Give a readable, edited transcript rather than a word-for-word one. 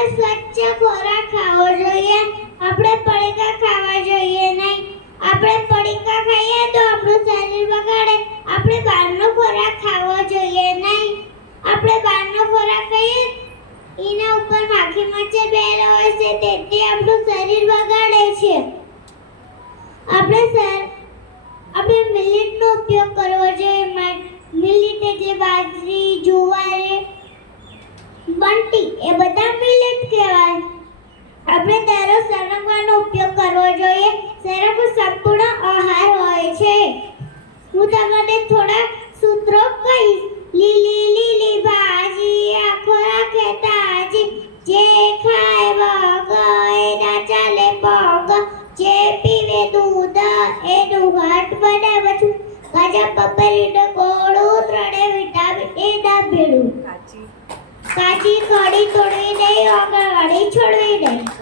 આપણે સ્વચ્છ ખોરાક ખાવો જોઈએ. આપણે પડીકા ખાવા જોઈએ નહીં. આપણે પડીકા ખાઈએ તો આપણું શરીર બગાડે. આપણે બહારનો ખોરાક ખાવો જોઈએ નહીં. આપણે બહારનો ખોરાક ખાઈએ એના ઉપર માખી મચ્છર બેઠા હોય છે તેથી આપણું શરીર બગાડે છે. આપણે મિલેટનો ઉપયોગ કરવો જોઈએ. મિલેટ એટલે બાજરી, જુવાર, બંટી એ બધા મિલેટ કહેવાય. આપણે દરરોજ સરગવાનો ઉપયોગ કરવો જોઈએ. સરગવો સંપૂર્ણ આહાર હોય છે. હું તમને થોડા સૂત્રો કહીશ. લીલી લીલી ભાજી આખો રાખે તાજી, જે ખાય વગ એના ચાલે પગ, જે પીવે દૂધ એનું હાથ બને બધું. ગાજર પપૈયું ગોળું ત્રણે વિટામિન એ ના ભેળું. કાચી કઢી તોડવી નહીં, આંગણવાડી છોડવી નહીં.